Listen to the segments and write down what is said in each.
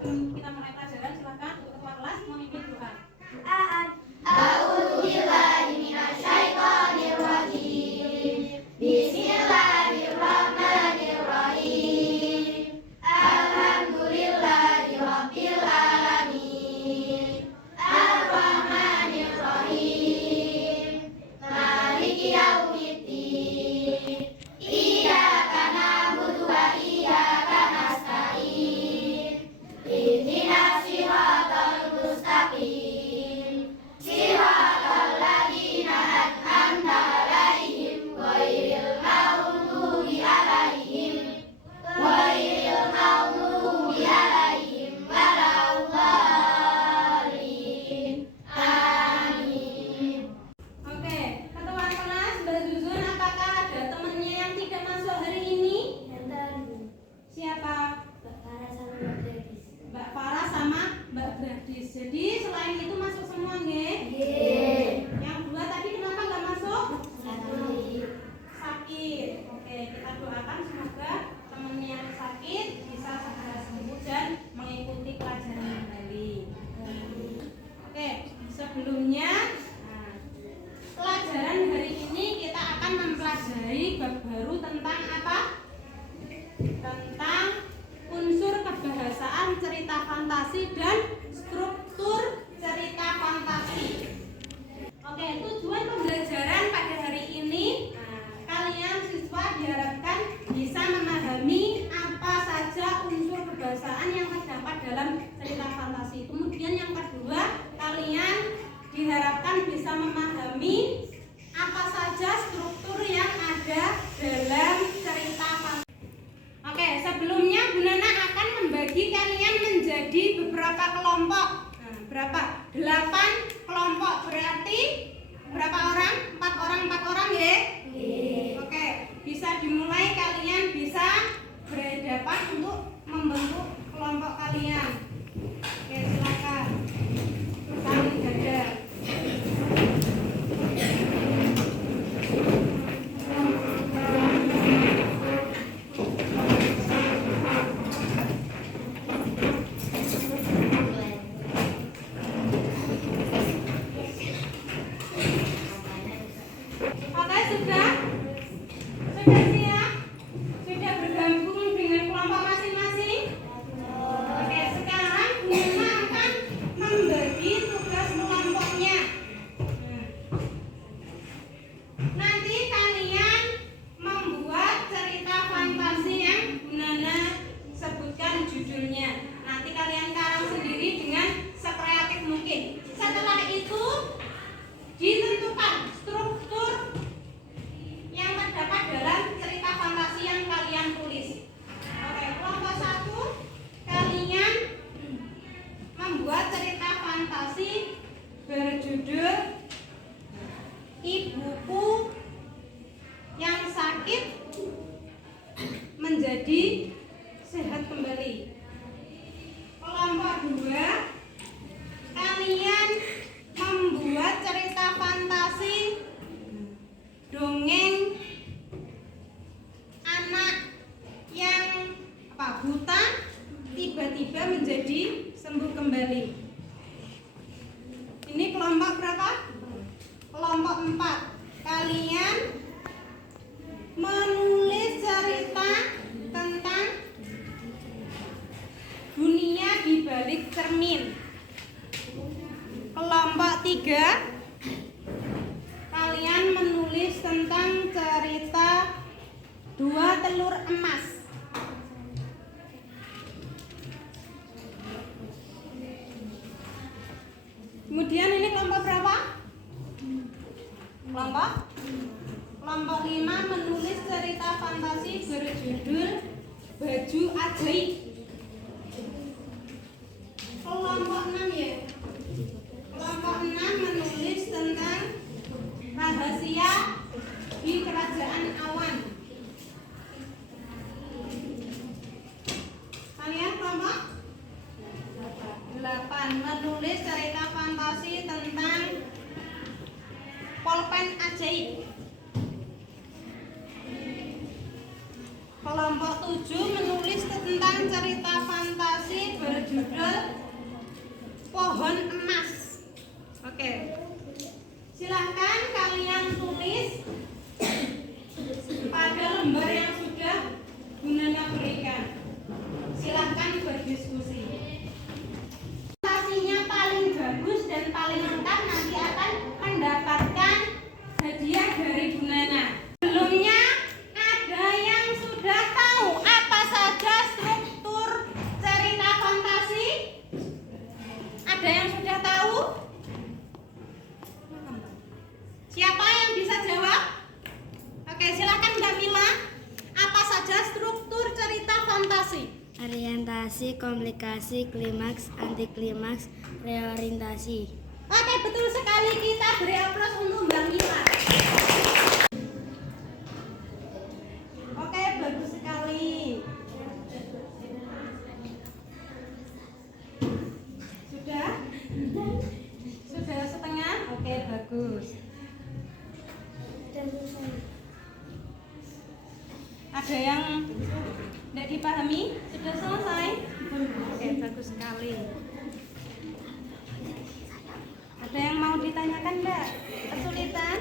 Sebelum kita mulai pelajaran, silakan untuk ketua kelas memimpin doa. A'udzubillahi minasyaitonirrajim. Bismillahirrahmanirrahim. Alhamdulillahi rabbil alamin. Ar-Rahmanir-Rahim. Maliki yaumiddin. Iyyaka na'budu wa iyyaka nasta'in. Ihdinas siratal mustaqim. Siratal ladzina an'amta 'alaihim ghairil maghdubi 'alaihim waladdallin. Amin. Oke, ketua kelas Mbak Zuzun, apakah ada temannya yang tidak masuk hari ini? Siapa? Mbak Farah sama Mbak Gladys. Jadi selain itu masuk semua nggih? Yang dua tadi kenapa nggak masuk? Sakit. Oke, kita doakan semoga temannya yang sakit bisa segera sembuh dan mengikuti pelajaran kembali. Oke, sebelumnya pelajaran hari ini kita akan mempelajari bab baru tentang apa? Tentang unsur kebahasaan cerita fantasi dan struktur cerita fantasi. Oke, tujuan pembelajaran pada hari ini, kalian siswa diharapkan bisa memahami apa saja unsur kebahasaan yang terdapat dalam cerita fantasi. Kemudian yang kedua, kalian diharapkan bisa memahami apa saja struktur yang ada dalam cerita fantasi. Oke, sebelumnya Bu Nana akan membagi kalian menjadi beberapa kelompok. Berapa? 8 kelompok. Berarti berapa orang? 4 orang ya? Oke, bisa dimulai, kalian bisa berhadapan untuk membentuk kelompok kalian. Oke, silakan. Saling dada. Oke, sudah siap? Sudah bergabung dengan kelompok masing-masing? Oke, sekarang Bu Nana akan membagi tugas kelompoknya. Nanti kalian membuat cerita fantasi yang Bu Nana sebutkan judulnya. Nanti kalian karang sendiri dengan sekreatif mungkin. Setelah itu ditentukan struktur yang terdapat dalam cerita fantasi yang kalian tulis. Oke, kelompok 1, kalian membuat cerita fantasi berjudul Ibuku yang sakit menjadi sehat kembali. Kelompok 2, kalian membuat cerita fantasi dongeng anak yang buta tiba-tiba menjadi sembuh kembali. Ini kelompok berapa? Kelompok 4. Kalian menulis cerita tentang dunia di balik cermin. Kelompok 3, kalian menulis tentang cerita 2 telur emas. Kemudian ini kelompok berapa? Kelompok 5 menulis cerita fantasi berjudul Baju Ajaib. Kelompok 6 ya. Kelompok 6 menulis tentang rahasia di kerajaan awan. Kalian kelompok 8 menulis cerita fantasi tentang pulpen ajaib. Kelompok 7 menulis tentang cerita fantasi berjudul pohon emas. Oke. Silahkan kalian tulis pada lembar yang sudah gunanya berikan. Silahkan berdiskusi. Presentasinya paling bagus dan paling lengkap nanti akan mendapatkan hadiah dari Bu Nana. Sebelumnya ada yang sudah tahu apa saja struktur cerita fantasi? Ada yang sudah tahu? Siapa yang bisa jawab? Oke, silakan Mbak Mila. Apa saja struktur cerita fantasi? Orientasi, komplikasi, klimaks, antiklimaks, reorientasi. Oke, betul sekali. Kita beri aplaus untuk Mbak Mila. Oke, bagus sekali. Sudah? Sudah setengah? Oke, bagus. Ada yang tidak dipahami? Sudah selesai? Oke, bagus sekali. Ada yang mau ditanyakan enggak? Kesulitan?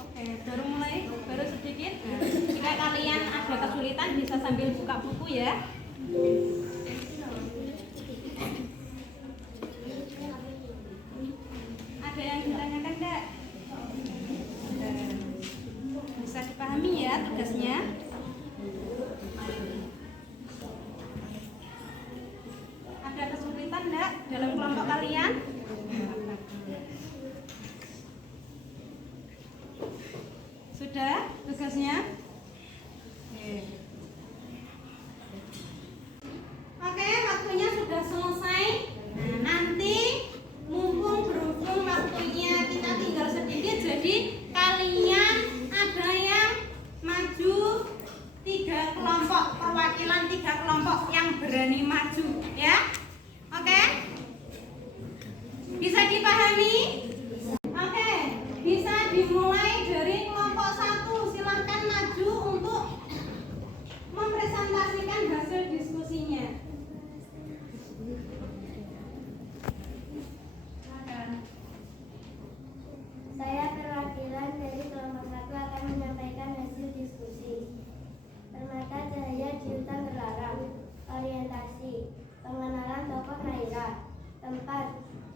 Oke, baru mulai, baru sedikit. Nah, jika kalian ada kesulitan bisa sambil buka buku ya. Ada yang ditanyakan enggak? Bisa dipahami ya tugasnya? Ada kesulitan enggak dalam kelompok kalian? Sudah tugasnya? Oke, waktunya sudah selesai. Nah, nanti mumpung berhubung waktunya kita tinggal sedikit, jadi kalian ada yang maju 3 kelompok, perwakilan 3 kelompok yang berani maju, ya. Oke? Bisa dipahami? Oke, bisa dimulai dari kelompok 1. Silahkan maju untuk mempresentasikan hasil diskusinya. Saya perwakilan dari kelompok 1 akan menyampaikan hasil diskusi. Permata cahaya di hutan terlarang. Orientasi. Pengenalan tokoh Naira. Tempat.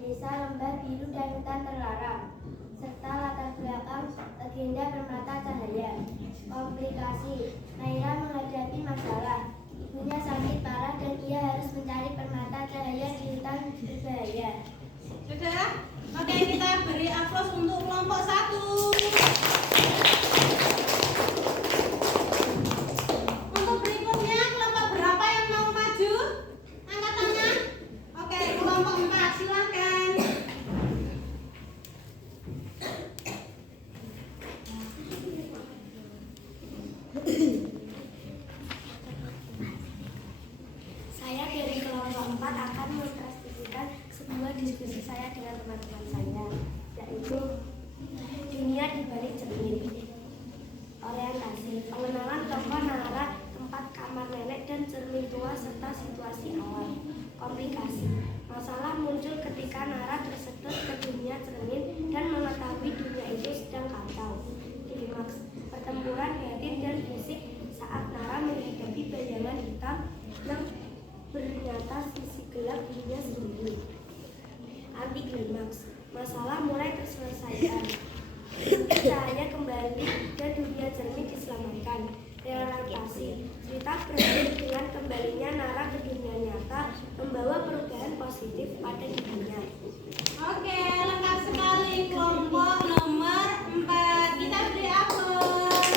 Desa Lembah Biru dan hutan terlarang. Serta latar belakang legenda permata cahaya. Komplikasi. Naira menghadapi masalah. Ibunya sakit parah dan ia harus mencari permata cahaya di hutan berbahaya. Sudah? Oke, kita beri aplaus untuk kelompok 1. Untuk berikutnya, kelompok berapa yang mau maju? Angkat tangan. Oke, kelompok 4, silakan. Saya dari kelompok 4 akan mempresentasikan sebuah diskusi saya dengan teman-teman saya, yaitu dunia di balik cermin. Orientasi, pengenalan tokoh Nara, tempat kamar nenek dan cermin tua serta situasi awal. Komplikasi, masalah muncul ketika Nara tersedot ke dunia cermin dan mengetahui dunia itu sedang kacau. Klimaks, pertempuran batin dan fisik saat Nara menghadapi bayangan hitam yang ternyata sisi gelap dunia sendiri. Antiklimaks, masalah mulai terselesaikan. Cahaya kembali dan dunia cermin diselamatkan. Reorientasi, cerita berakhir dengan kembalinya Nara ke dunia nyata, membawa perubahan positif pada dirinya. Oke, lengkap sekali kelompok nomor 4. Kita beri aplaus.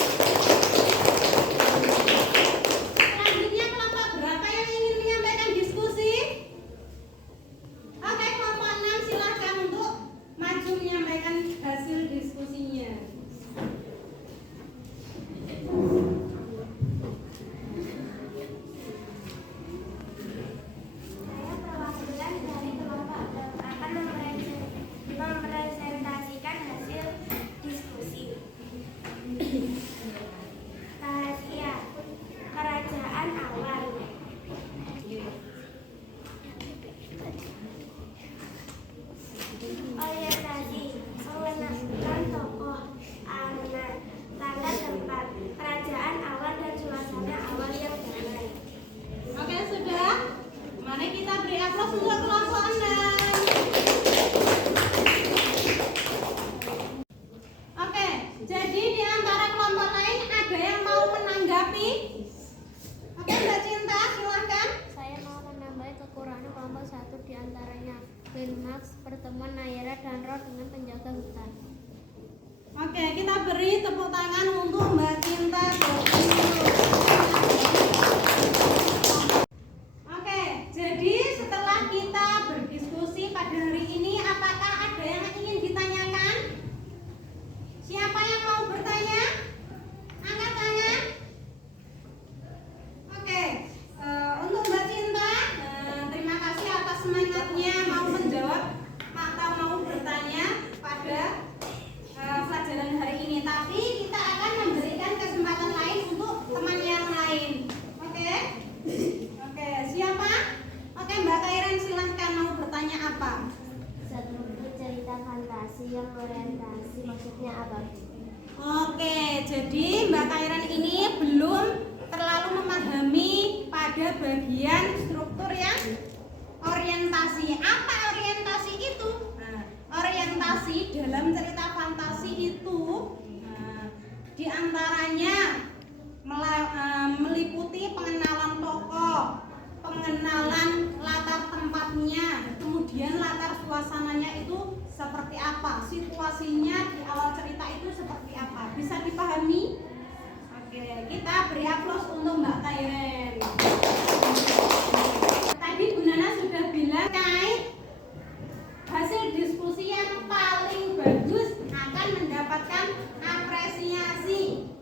Selanjutnya kelompok berapa yang ingin menyampaikan diskusi? Oke, kelompok 6 silahkan untuk maju menyampaikan hasil diskusinya. Saya perwakilan dari kelompok akan tangan untuk Mbak Cinta berdiri. Oke, jadi setelah kita berdiskusi pada hari ini, apakah ada yang ingin ditanyakan? Siapa yang mau bertanya? Angkat tangan. Oke, untuk Mbak Cinta, terima kasih atas semangatnya mau menjawab atau mau bertanya pada pelajaran hari ini. Tapi kita akan memberikan kesempatan lain untuk teman yang lain. Oke? Oke, siapa? Oke, Mbak Kairen silahkan mau bertanya apa? Struktur cerita fantasi yang orientasi maksudnya apa? Oke, jadi Mbak Kairen ini belum terlalu memahami pada bagian struktur yang orientasi. Apa orientasi itu? Nah, orientasi dalam cerita fantasi itu diantaranya meliputi pengenalan tokoh, pengenalan latar tempatnya, kemudian latar suasananya itu seperti apa, situasinya di awal cerita itu seperti apa. Bisa dipahami? Oke, kita beri aplaus untuk Mbak Kairen. Tadi Bu Nana sudah bilang kait hasil diskusi yang paling bagus akan mendapatkan apresiasi.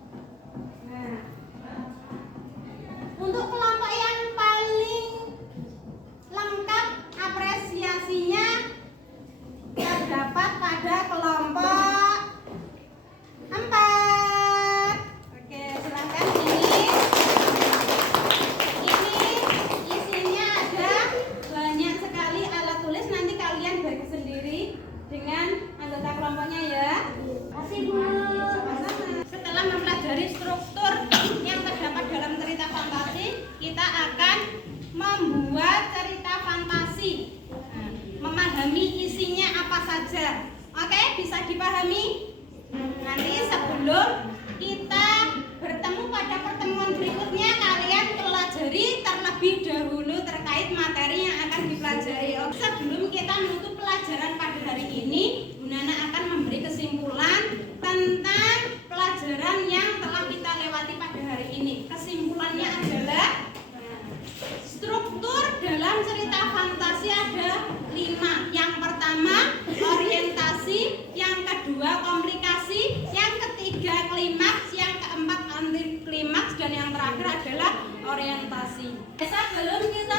Nah, untuk kelompok yang paling lengkap apresiasinya terdapat pada kelompok 4. Oke, silahkan ini isinya ada banyak sekali alat tulis. Nanti kalian bagi sendiri dengan anggota kelompoknya ya. Kasih Bu. Setelah mempelajari struktur yang terdapat dalam cerita fantasi, kita akan membuat cerita fantasi. Nah, memahami isinya apa saja. Oke, bisa dipahami? Nanti sebelum kita bertemu pada pertemuan berikutnya, kalian pelajari terlebih dahulu terkait materi yang akan dipelajari. Sebelum kita menutup pelajaran pada hari ini, Bu Nana akan memberi kesimpulan tentang pelajaran yang telah kita lewati pada hari ini. Kesimpulannya adalah struktur dalam cerita fantasi ada 5. Yang pertama orientasi, yang kedua komplikasi, yang ketiga klimaks, yang keempat anti klimaks, dan yang terakhir adalah orientasi. Sebelum kita